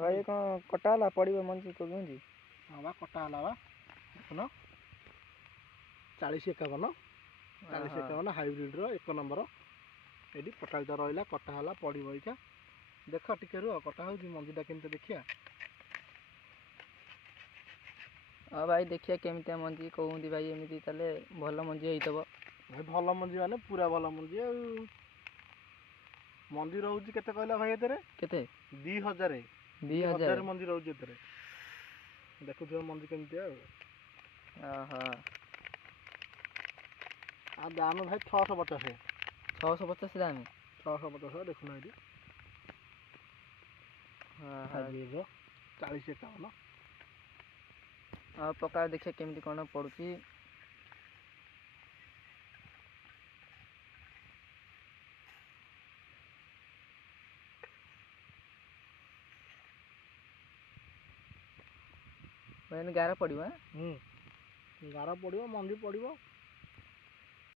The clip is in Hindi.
भाई कौन कटा ला पड़िबो मंजी को गुंजी हाँ बा कटा हला बा देखुन 4051 4051 हाइब्रिड रो 1 नंबर एडी पटालटा रहिला कटा हला पड़िबो इका देख टिके रुह कटा होउची मंजीटा केमते देखिया हाँ भाई देखिए केमती मंजी कहूँगी भाई एमती ताले भल मंजी होइतबो भाई भल मंजी माने पूरा भल मंजी मंजी रहउची केते कहला भाई एतरे केते 2000 2000 मंजी रहउची एतरे देखुथियो मंजी केमती आहा आ दाम भाई 650 650 दाम 650 देखुन एडी हाँ हाइब्रिड रो 4051 हाँ पका देखिए केमती कौन पड़ुची गारा पड़ो गारा पड़ो मंजी पड़ो